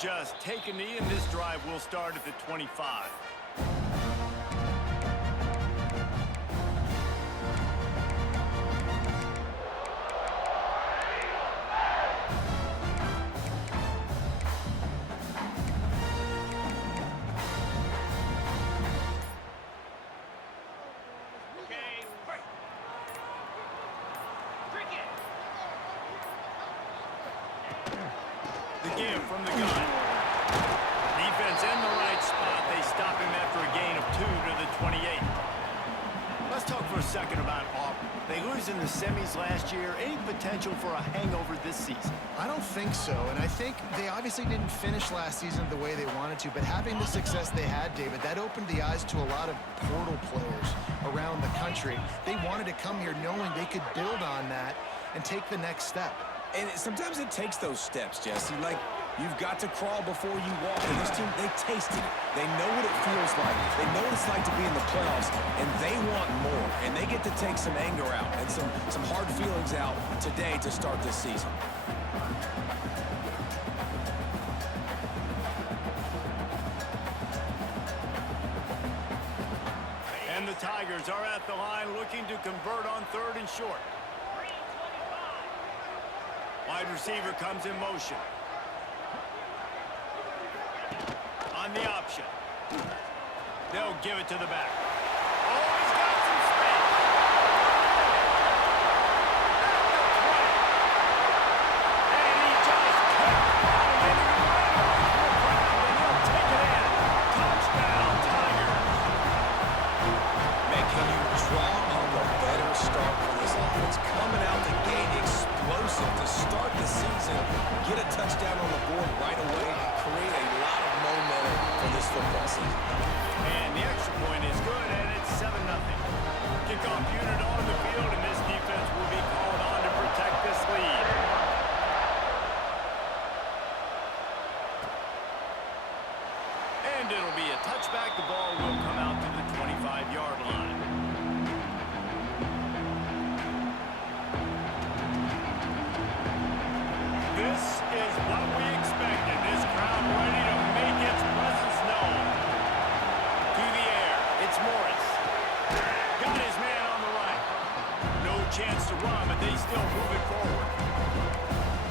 adjust, take a knee, and this drive will start at the 25. The give from the gun. Defense in the right spot. They stop him after a gain of 2 to the 28. Let's talk for a second about Auburn. They lose in the semis last year. Any potential for a hangover this season? I don't think so, and I think they obviously didn't finish last season the way they wanted to, but having the success they had, David, that opened the eyes to a lot of portal players around the country. They wanted to come here knowing they could build on that and take the next step. And sometimes it takes those steps, Jesse. Like, you've got to crawl before you walk. And this team, they tasted it. They know what it feels like. They know what it's like to be in the playoffs, and they want more. And they get to take some anger out and some hard feelings out today to start this season. And the Tigers are at the line looking to convert on 3rd and short. Wide receiver comes in motion. On the option. They'll give it to the back. Oh, he's got some space. And he just kept following it around. And he'll take it in. Touchdown, Tigers. Man, can you draw up a better start for this offense? Coming out the gate explosive to start the season, get a touchdown on the board right away, create a lot of momentum for this football season. And the extra point is good, and it's 7-0. Kickoff unit on the field, and this defense will be called on to protect this lead. And it'll be a touchback. The ball will come out to the 25-yard line. This is what we expected. This crowd ready to make its presence known. To the air, it's Morris. Got his man on the right. No chance to run, but they still move it forward.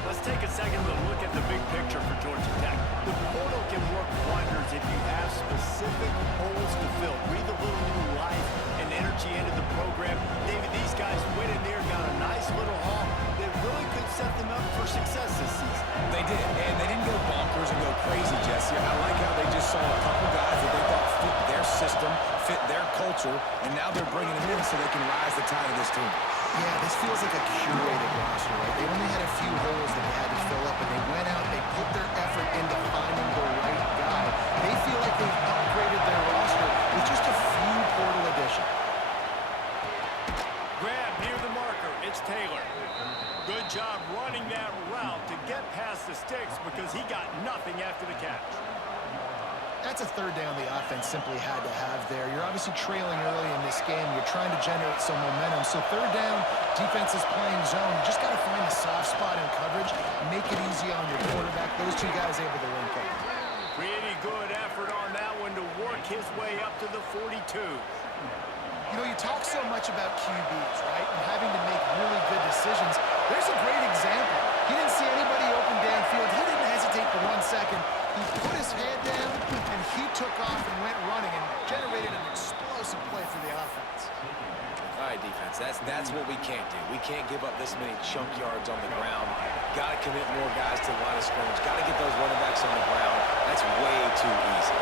Let's take a second to look at the big picture for Georgia Tech. The portal can work wonders if you have specific holes to fill. Breathe a little new life and energy into the program. David, these guys went in there, got a nice little haul that really could set them up for success this season. They did, and they didn't go bonkers and go crazy, Jesse. I like how they just saw a couple guys that they thought fit their system, fit their culture, and now they're bringing them in so they can rise the tide of this team. Yeah, this feels like a curated roster, right? They only had a few holes that they had to fill up, and they went out, they put their effort into finding the right guy. They feel like they've upgraded their roster with just a few portal additions. Grab near the marker. It's Taylor. Good job running that route to get past the sticks because he got nothing after the catch. That's a 3rd down the offense simply had to have there. You're obviously trailing early in this game. You're trying to generate some momentum. So 3rd down, defense is playing zone. You just got to find a soft spot in coverage, make it easy on your quarterback. Those two guys able to link up. Pretty good effort on that one to work his way up to the 42. You know, you talk so much about QBs, right, and having to make really good decisions. There's a great example. He didn't see anybody open downfield. He didn't hesitate for 1 second. He put his head down, and he took off and went running and generated an explosive play for the offense. All right, defense, that's what we can't do. We can't give up this many chunk yards on the ground. Got to commit more guys to the line of scrimmage. Got to get those running backs on the ground. That's way too easy.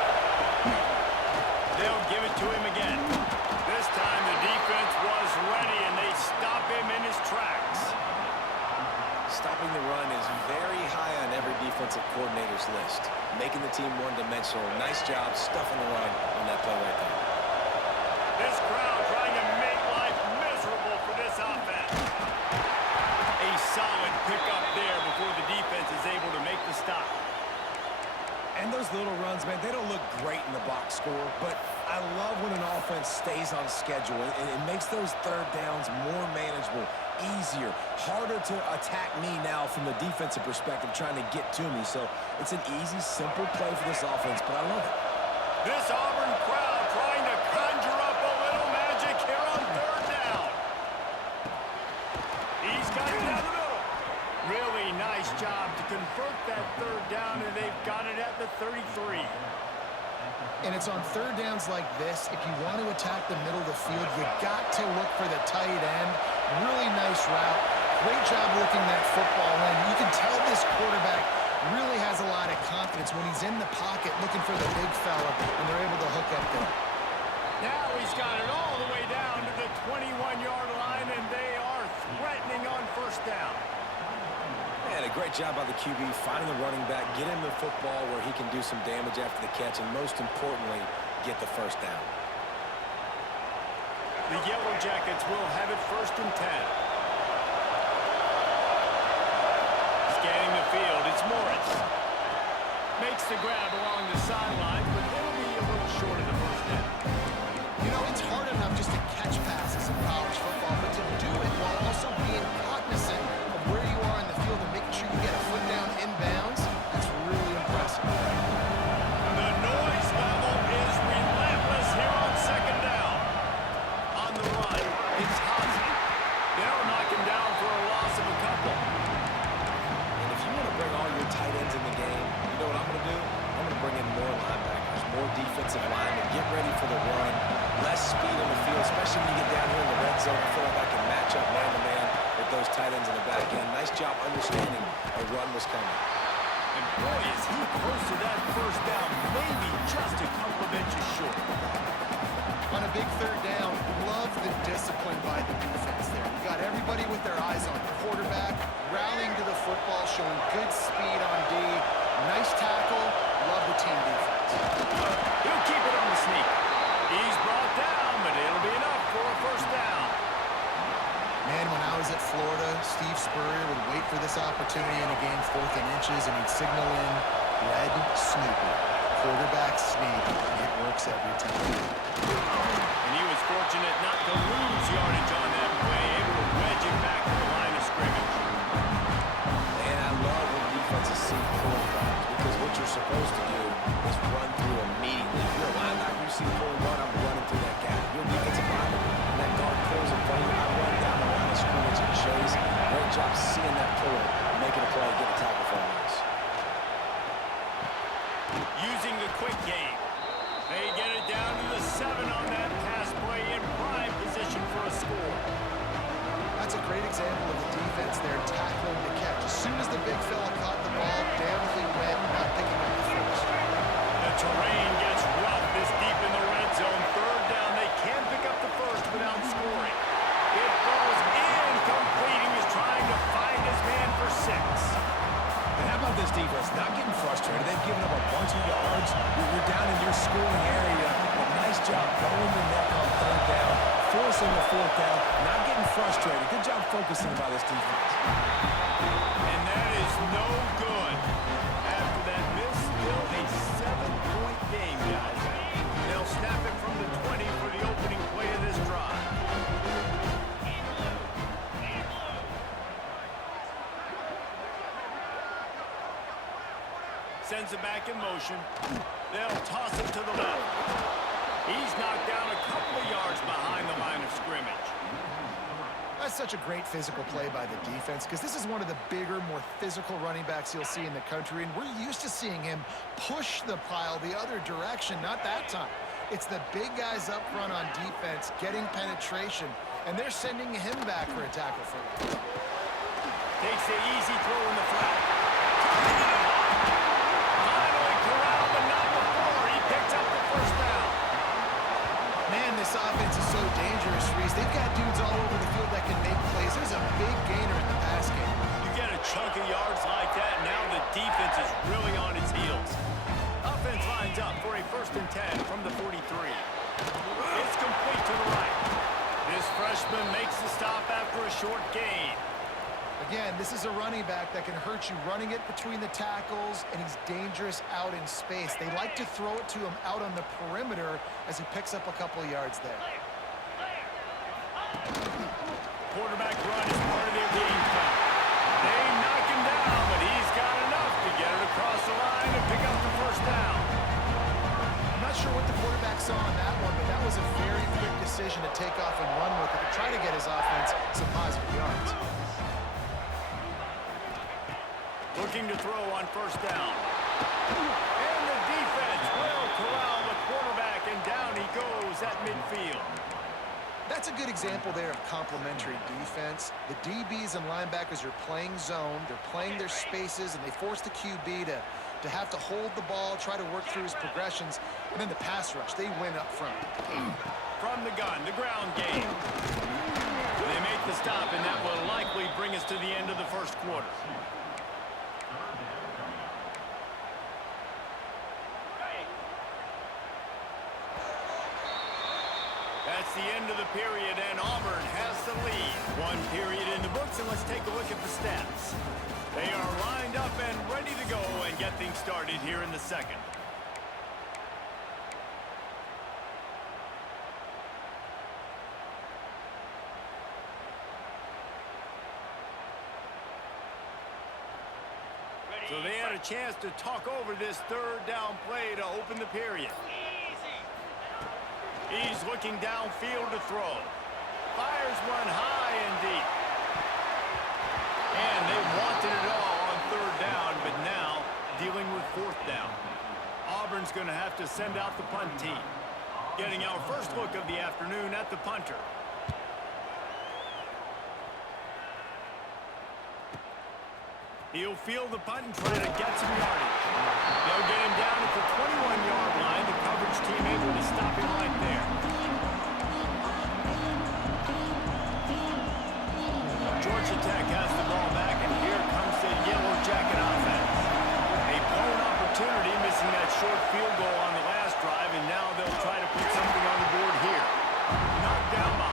They'll give it to him again. This time the defense was ready, and they stop him in his tracks. Stopping the run is very high on every defensive coordinator's list. Making the team one-dimensional. Nice job stuffing the run on that play right there. This crowd trying to make life miserable for this offense. A solid pickup there before the defense is able to make the stop. And those little runs, man, they don't look great in the box score, but I love when an offense stays on schedule and it makes those 3rd downs more manageable. easier, harder to attack me now from the defensive perspective, trying to get to me. So it's an easy, simple play for this offense, but I love it. This Auburn crowd trying to conjure up a little magic here on third down. He's got it down the middle. Really nice job to convert that third down, and they've got it at the 33. And it's on third downs like this, if you want to attack the middle of the field, you got to look for the tight end. Really nice route. Great job looking that football in. You can tell this quarterback really has a lot of confidence when he's in the pocket looking for the big fella, and they're able to hook up there. Now he's got it all the way down to the 21-yard line, and they are threatening on first down. And a great job by the QB finding the running back, get him the football where he can do some damage after the catch, and most importantly, get the first down. The Yellow Jackets will have it 1st and 10. Scanning the field, it's Morris. Makes the grab along the sideline, but they'll be a little short of the first down. You know, it's hard enough just to catch passes in college football, but to do it while also being cognizant of where you are in the field and making sure you get a foot down inbounds, that's really impressive. The noise level is relentless here on 2nd down. On the run, it's Hosey. They'll knock him down for a loss of a couple. And if you want to bring all your tight ends in the game, you know what I'm going to do? I'm going to bring in more linebackers, more defensive linemen, get ready for the run, less speed on the field, especially when you get down here in the red zone. I feel like I can match up man-to-man with those tight ends in the back end. Nice job understanding a run was coming. And boy, is he close to that first down, maybe just a couple of inches short. On a big third down, love the discipline by the defense there. You got everybody with their eyes on the quarterback, rallying to the football, showing good speed on D. Nice tackle. Love the team defense. He'll keep it on the sneak. He's brought down, but it'll be enough for a first down. Man, when I was at Florida, Steve Spurrier would wait for this opportunity in a game 4th and inches, and he'd signal in red Snoopy. Quarterback sneak. It works every time. And he was fortunate not to lose yardage on that play, able to wedge it back to the line of scrimmage. And I love when defenses see quarterbacks, because what you're supposed to do is run through immediately. If you're a linebacker, you see the full run, I'm running through that gap. You're a defensive lineman, and that guard pulls in front of you, I run down the line of scrimmage and chase. Great job seeing that pull, making a play, get a tackle for us. Using the quick game. They get it down to the 7 on that pass play in prime position for a score. That's a great example of the defense there tackling the catch. As soon as the big fella caught the ball, down he went, not picking up the first. The terrain gets rough this deep in the red zone. 3rd down, they can pick up the first without scoring. It falls incomplete. He was trying to find his man for 6. And how about this defense? Not getting frustrated. They've given up a bunch of yards. You're down in your scoring area. But nice job going the neck on 3rd down, forcing the 4th down, not getting frustrated. Good job focusing by this defense. And that is no good. After that miss, still a 7-point game, guys. They'll snap it from the 20 for the opening play of this drive. Sends it back in motion. They'll toss it to the left. He's knocked down a couple of yards behind the line of scrimmage. That's such a great physical play by the defense, because this is one of the bigger, more physical running backs you'll see in the country, and we're used to seeing him push the pile the other direction. Not that time. It's the big guys up front on defense getting penetration, and they're sending him back for a tackle for them. Takes the easy throw in the flat. Finally corralled, but not before. He picks up the first down. Man, this offense is so dangerous, Reese. They've got dudes all over the field that can make plays. There's a big gainer in the pass game. You get a chunk of yards like that, now the defense is really on its heels. Offense lines up for a 1st and 10 from the 43. It's complete to the right. This freshman makes the stop after a short gain. Again, this is a running back that can hurt you running it between the tackles, and he's dangerous out in space. They like to throw it to him out on the perimeter as he picks up a couple of yards there. Quarterback run is their game plan. They knock him down, but he's got enough to get it across the line and pick up the first down. I'm not sure what the quarterback saw on that one, but that was a very quick decision to take off and run with it to try to get his offense some positive yards. Looking to throw on first down. And the defense will corral the quarterback, and down he goes at midfield. That's a good example there of complementary defense. The DBs and linebackers are playing zone, they're playing their spaces, and they force the QB to have to hold the ball, try to work through his progressions, and then the pass rush, they win up front. From the gun, the ground game. They make the stop, and that will likely bring us to the end of the first quarter. That's the end of the period, and Auburn has the lead. One period in the books, and let's take a look at the stats. They are lined up and ready to go and get things started here in the second. So they had a chance to talk over this third down play to open the period. He's looking downfield to throw. Fires one high and deep. And they wanted it all on third down, but now dealing with fourth down. Auburn's going to have to send out the punt team. Getting our first look of the afternoon at the punter. He'll field the punt and try to get some yardage. They'll get him down at the 21-yard line. The coverage team able to stop him right there. Georgia Tech has the ball back, and here comes the Yellow Jacket offense. A blown opportunity, missing that short field goal on the last drive, and now they'll try to put something on the board here. Knocked down by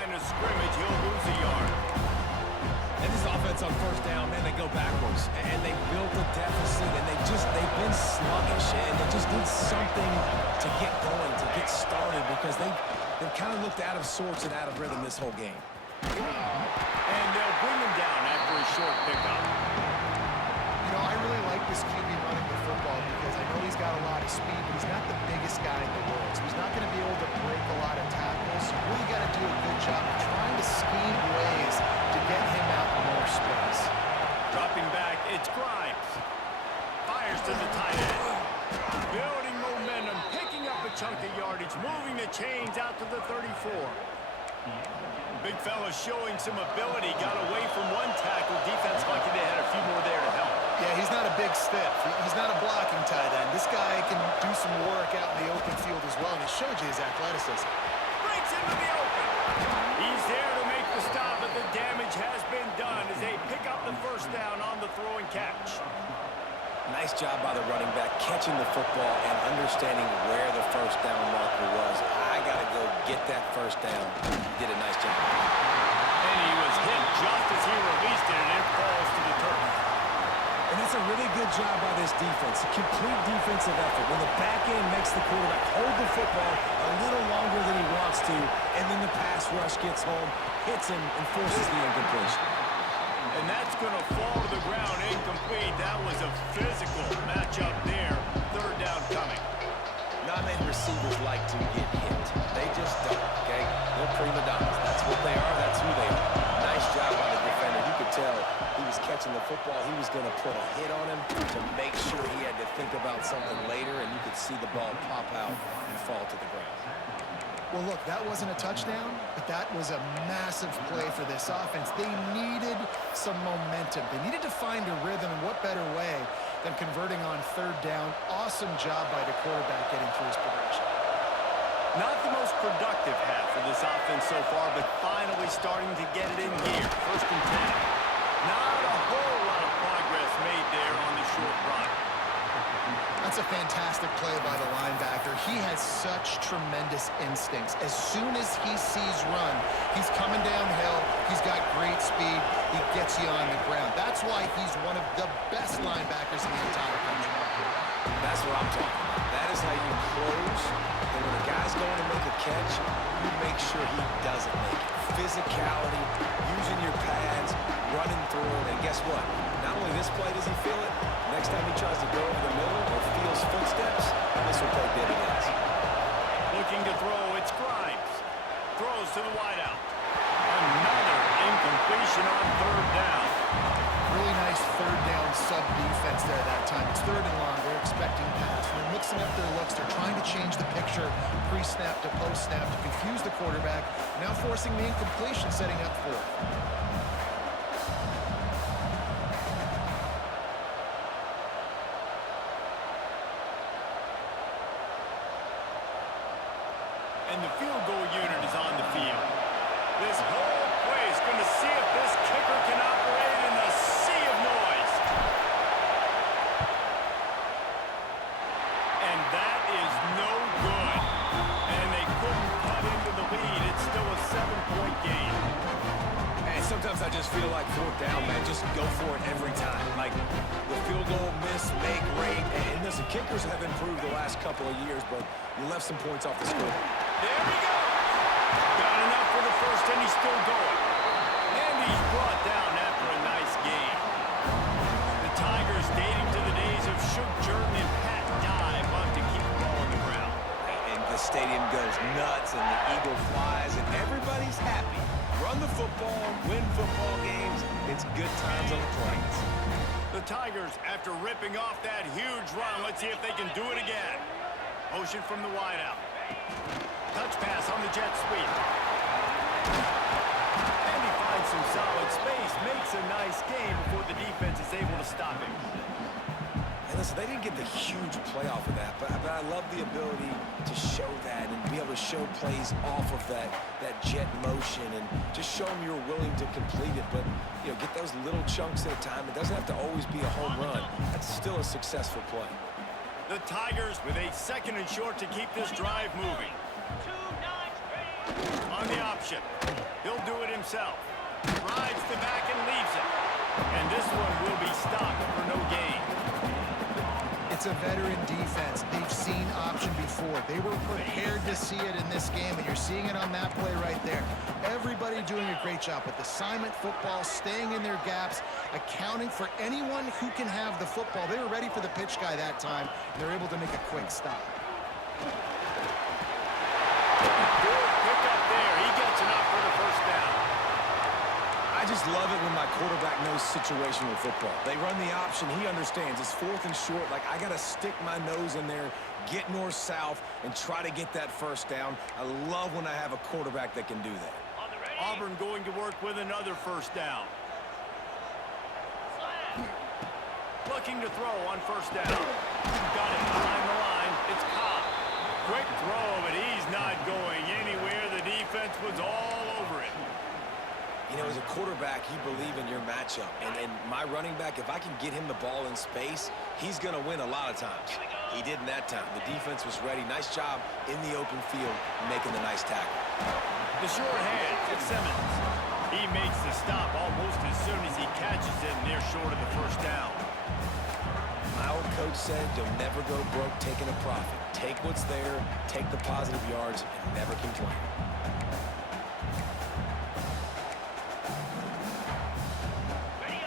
line of scrimmage, he'll lose a yard. And this offense on first down, man, they go backwards. And they built a deficit, and they've been sluggish, and they just need something to get going, to get started, because they've kind of looked out of sorts and out of rhythm this whole game. And they'll bring him down after a short pickup. You know, I really like this QB running the football because I know he's got a lot of speed, but he's not the biggest guy in the world, so he's not going to be able to break a lot of tackles. You really got to do a good job of trying to scheme ways to get him out in more space. Dropping back, it's Grimes. Fires to the tight end. Building momentum, picking up a chunk of yardage, moving the chains out to the 34. Big fella showing some ability, got away from one tackle. Defense lucky they had a few more there to help. Yeah, he's not a big stiff. He's not a blocking tight end. This guy can do some work out in the open field as well, and it showed you his athleticism. Breaks into the open. He's there to make the stop, but the damage has been done as they pick up the first down on the throw and catch. Nice job by the running back, catching the football and understanding where the first down marker was. I got to go get that first down. He did a nice job. And he was hit just as he released it, and it falls to the turf. And that's a really good job by this defense. A complete defensive effort. When the back end makes the quarterback hold the football a little longer than he wants to, and then the pass rush gets home, hits him, and forces the incompletion. And that's going to fall to the ground incomplete. That was a physical matchup there. Third down coming. Non-man receivers like to get hit. They just don't, okay? They're prima donnas. That's what they are. That's who they are. Nice job by the defender. You could tell he was catching the football. He was going to put a hit on him to make sure he had to think about something later, and you could see the ball pop out and fall to the ground. Well, look, that wasn't a touchdown, but that was a massive play for this offense. They needed some momentum. They needed to find a rhythm, and what better way than converting on third down. Awesome job by the quarterback getting through his progression. Not the most productive half for this offense so far, but finally starting to get it in here. 1st and 10. Not a whole lot of progress made there on the short run. That's a fantastic play by the linebacker. He has such tremendous instincts. As soon as he sees run, he's coming downhill. He's got great speed. He gets you on the ground. That's why he's one of the best linebackers in the entire country. That's what I'm talking about. That is how you close. And when a guy's going to make a catch, you make sure he doesn't make it. Physicality, using your pads, running through it. And guess what? Not only this play does he feel it, next time he tries to go over the middle or feels footsteps, this will play dividends. Looking to throw, it's Grimes. Throws to the wideout. Another incompletion on 3rd down. Really nice third down sub-defense there that time. It's 3rd and long. They're expecting pass. They're mixing up their looks. They're trying to change the picture pre-snap to post-snap to confuse the quarterback. Now forcing the incompletion, setting up 4th. And the field goal unit is on the field. This whole play is going to see if this kicker can operate in a sea of noise. And that is no good. And they couldn't cut into the lead. It's still a 7-point game. And sometimes I just feel like 4th down, man, just go for it every time. Like the field goal miss, make rate. And listen, kickers have improved the last couple of years, but you left some points off the score. There we go. Got enough for the first, and he's still going. And he's brought down after a nice game. The Tigers, dating to the days of Shook Jordan and Pat Dye, love to keep the ball on the ground. And the stadium goes nuts, and the eagle flies, and everybody's happy. Run the football, win football games. It's good times on the plains. The Tigers, after ripping off that huge run, let's see if they can do it again. Motion from the wideout. Touch pass on the jet sweep. And he finds some solid space, makes a nice game before the defense is able to stop him. And listen, they didn't get the huge play off of that, but I love the ability to show that and be able to show plays off of that jet motion and just show them you're willing to complete it. But, you know, get those little chunks at a time. It doesn't have to always be a home run. That's still a successful play. The Tigers with a 2nd and short to keep this drive moving. On the option. He'll do it himself. Rides the back and leaves it. And this one will be stopped for no gain. It's a veteran defense. They've seen option before. They were prepared to see it in this game, and you're seeing it on that play right there. Everybody doing a great job with assignment football, staying in their gaps, accounting for anyone who can have the football. They were ready for the pitch guy that time. They're able to make a quick stop. Good pick up there. He gets enough for the 1st down. I just love it when my quarterback knows situational football. They run the option. He understands. It's 4th and short. Like, I got to stick my nose in there, get north-south, and try to get that 1st down. I love when I have a quarterback that can do that. Auburn going to work with another 1st down. Looking to throw on 1st down. Got it behind the line. It's Cobb. Quick throw, but he's not going anywhere. The defense was all over it. You know, as a quarterback, you believe in your matchup. And my running back, if I can get him the ball in space, he's going to win a lot of times. He didn't that time. The defense was ready. Nice job in the open field making the nice tackle. The short hand, it's Simmons. He makes the stop almost as soon as he catches it, and they're short of the 1st down. My old coach said, you'll never go broke taking a profit. Take what's there, take the positive yards, and never complain.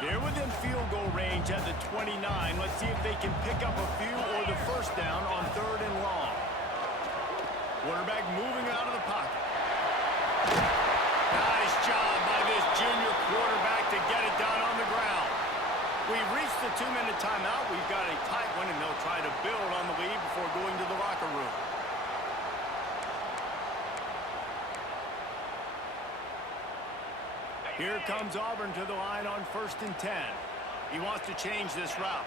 They're within field goal range at the 29. Let's see if they can pick up a few or the 1st down on 3rd and long. Quarterback moving out of the pocket. Nice job by this junior quarterback to get it done on the ground. We reached sends Auburn to the line on 1st and 10. He wants to change this route.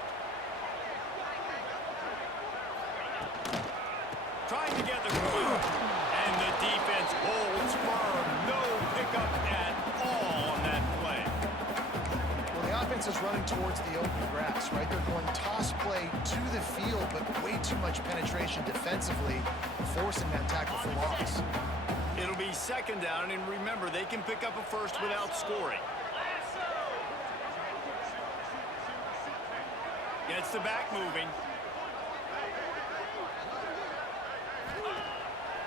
Trying to get the corner. And the defense holds firm. No pickup at all on that play. Well, the offense is running towards the open grass, right? They're going toss play to the field, but way too much penetration defensively, forcing that tackle for loss. It'll be 2nd down, and remember, they can pick up a first without scoring. Gets the back moving.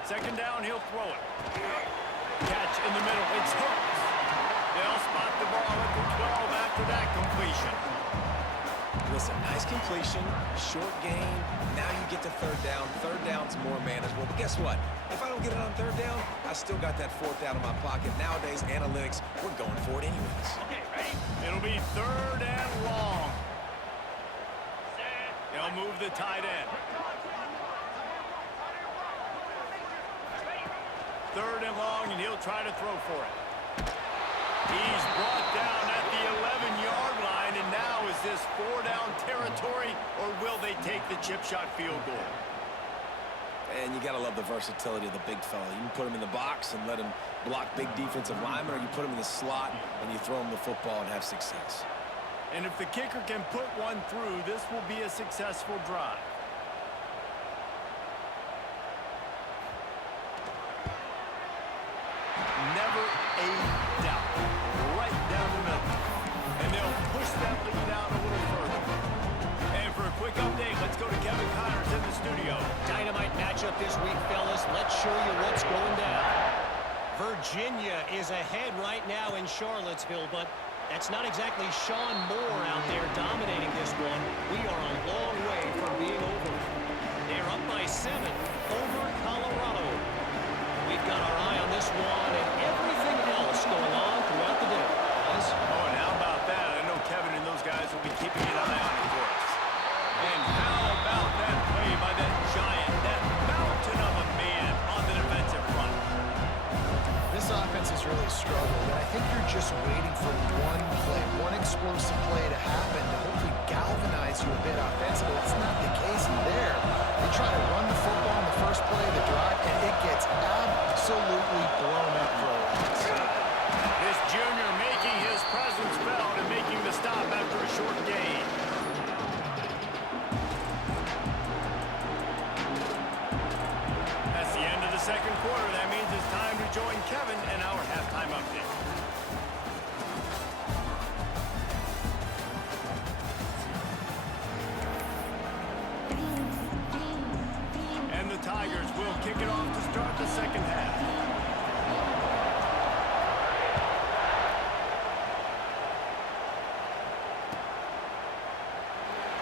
2nd down, he'll throw it. Catch in the middle. It's hooked. They'll spot the ball at the 12 after that completion. Listen, nice completion, short gain. Now you get to 3rd down. 3rd down's more manageable. But guess what? If I don't get it on 3rd down, I still got that 4th down in my pocket. Nowadays, analytics, we're going for it anyways. Okay, ready? It'll be 3rd and long. They'll move the tight end. 3rd and long, and he'll try to throw for it. He's brought down at the 11-yard line, and now is this 4-down territory, or will they take the chip shot field goal? And you got to love the versatility of the big fella. You can put him in the box and let him block big defensive linemen, or you put him in the slot and you throw him the football and have success. And if the kicker can put one through, this will be a successful drive. Never a doubt. Right down the middle. And they'll push that lead out a little further. And for a quick update, let's go to Kevin Connors in the studio. Dynamite matchup this week, fellas. Let's show you what's going down. Virginia is ahead right now in Charlottesville, but that's not exactly Sean Moore out there dominating this one. We are a long way from being over. They're up by 7 over Colorado. We've got our eye on this one and everything else going on throughout the day. Oh, and how about that? I know Kevin and those guys will be keeping an eye on it for us. And how about that play by that giant, that mountain of a man on the defensive front? This offense has really struggled, and I think you're just waiting for one play, one explosive play to happen to hopefully galvanize you a bit offensively. It's not the case there. They try to run the football in the first play of the drive, and it gets absolutely blown up for a loss. This junior making his presence felt and making the stop after a short gain. That's the end of the 2nd quarter. That means it's time to join Kevin in our halftime update. And the Tigers will kick it off to start the 2nd half.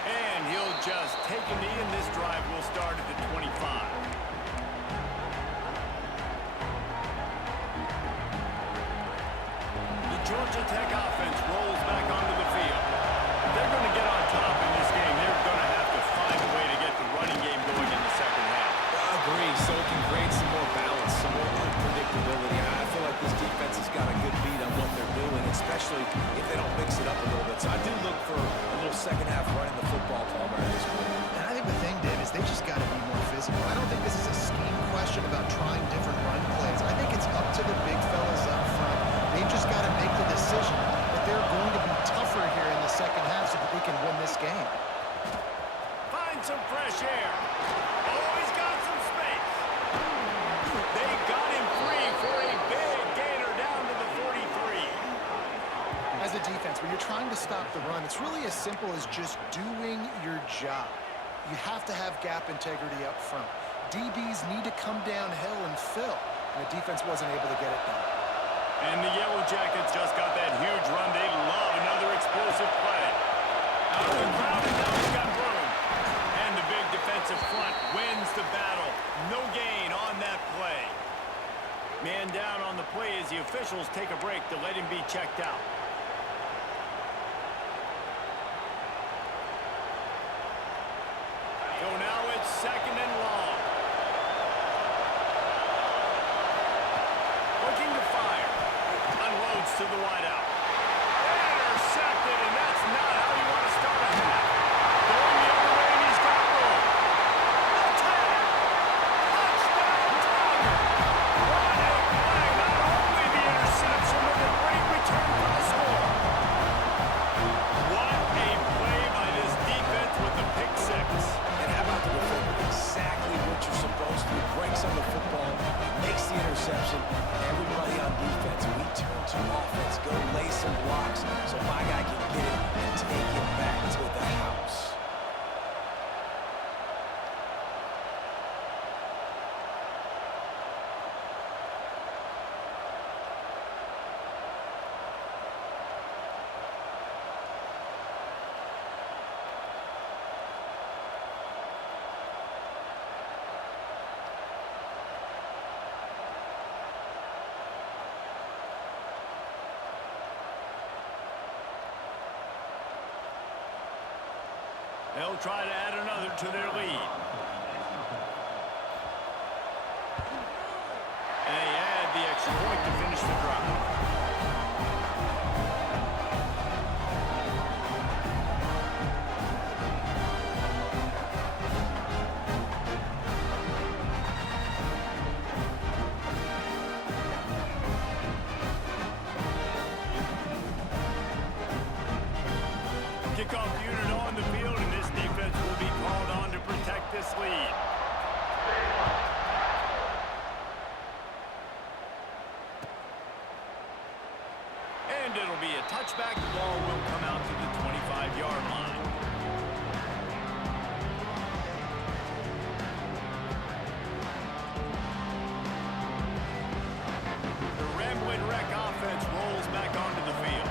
And he'll just take a knee, and this drive will start at the 25. The Georgia Tech offense rolls back onto the field. If they're going to get on top in this game, they're going to have to find a way to get the running game going in the 2nd half. I agree. So it can create some more balance, some more unpredictability. I feel like this defense has got a good beat on what they're doing, especially if they don't mix it up a little bit. So I do look for a little 2nd half running the football Palmer at this point. And I think the thing, Dave, is they just got to be more physical. I don't think this is a scheme question about trying different run plays. I think it's up to the big fellas up front. They've just got to make the decision that they're going to be tougher here in the 2nd half so that they can win this game. Find some fresh air. Oh, he's got some space. They got him free for a big gainer down to the 43. As a defense, when you're trying to stop the run, it's really as simple as just doing your job. You have to have gap integrity up front. DBs need to come downhill and fill, and the defense wasn't able to get it done. And the Yellow Jackets just got that huge run. They love another explosive play. Out of the crowd, and now he's got room. And the big defensive front wins the battle. No gain on that play. Man down on the play as the officials take a break to let him be checked out. So now it's 2nd and long. Looking to fire. Unloads to the wideout. quarterbacks, so my guy can get it and take it back to the house. They'll try to add another to their lead. And they add the extra point to finish the drive. Kickoff unit on the field, and this defense will be called on to protect this lead. And it'll be a touchback. The ball will come out to the 25-yard line. The Rambling Wreck offense rolls back onto the field.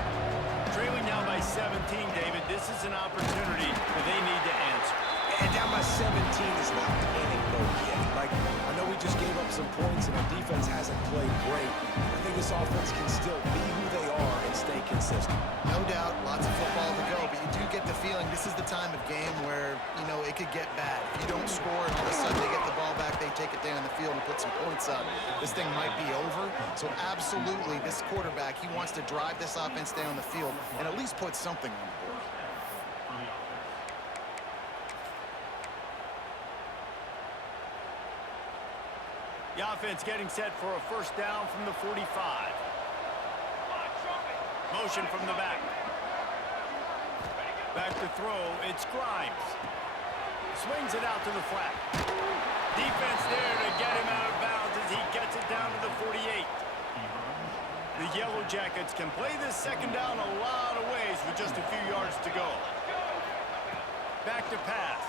Trailing now by 17, David. This is an opportunity that they need to answer. And down by 17 is not panic mode yet. Like, I know we just gave up some points and our defense hasn't played great. I think this offense can still be who they are and stay consistent. No doubt, lots of football to go, but you do get the feeling this is the time of game where, you know, it could get bad. If you don't score and all of a sudden they get the ball back, they take it down the field and put some points up, this thing might be over. So absolutely, this quarterback, he wants to drive this offense down the field and at least put something on the board. The offense getting set for a first down from the 45. Motion from the back. Back to throw, it's Grimes. Swings it out to the flat. Defense there to get him out of bounds as he gets it down to the 48. The Yellow Jackets can play this second down a lot of ways with just a few yards to go. Back to pass.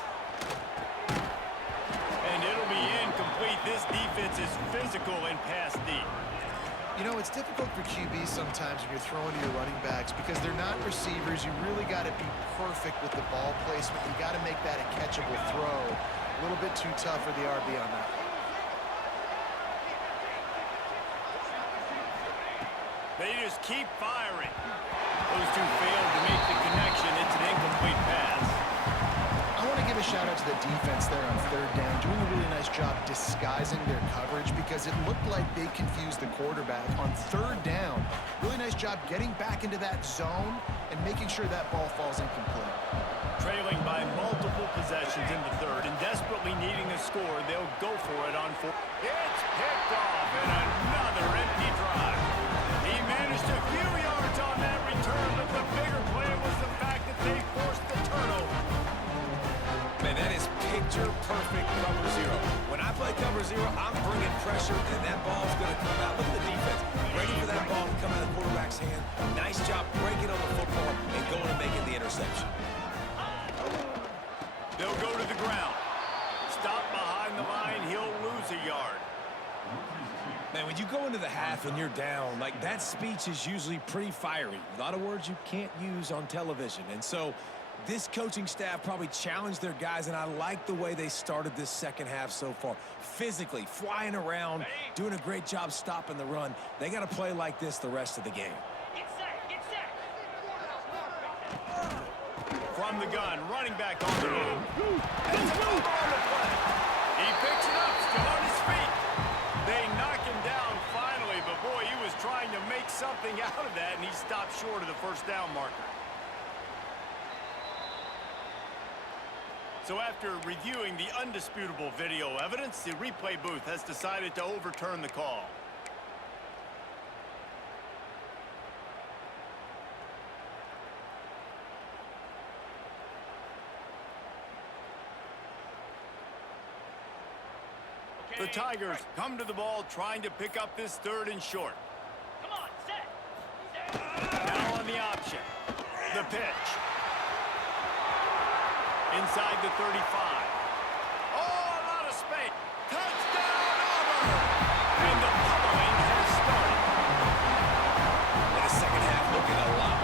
And it'll be incomplete. This defense is physical and pass deep. You know, it's difficult for QBs sometimes when you're throwing to your running backs because they're not receivers. You really got to be perfect with the ball placement. You got to make that a catchable throw. A little bit too tough for the RB on that. They just keep firing. Those two failed to make the connection. It's an incomplete pass. I want to give a shout out to the defense there on third down, doing a really nice job disguising their coverage because it looked like they confused the quarterback on third down. Really nice job getting back into that zone and making sure that ball falls incomplete. Trailing by multiple possessions in the third and desperately needing a score, they'll go for it on fourth. It's picked off and another empty drive. He managed a few yards on that return, but the bigger play was the fact that they forced the turnover. Man, that is picture-perfect cover zero. When I play cover zero, I'm bringing pressure, and that ball's going to come out. Look at the defense. Ready for that ball to come out of the quarterback's hand. Nice job breaking on the football and going and making the interception. They'll go to the ground. Stop behind the line. He'll lose a yard. Man, when you go into the half and you're down, like, that speech is usually pretty fiery. A lot of words you can't use on television. And so this coaching staff probably challenged their guys, and I like the way they started this second half so far. Physically, flying around, doing a great job stopping the run. They got to play like this the rest of the game. From the gun, running back on the move. That's a move on the play. He picks it up, still on his feet. They knock him down finally, but boy, he was trying to make something out of that, and he stopped short of the first down marker. So after reviewing the undisputable video evidence, the replay booth has decided to overturn the call. The Tigers come to the ball trying to pick up this third and short. Come on, set. Now on the option. pitch. Inside the 35. Oh, a lot of space. Touchdown, Auburn! And the pummeling has started. And the second half looking a lot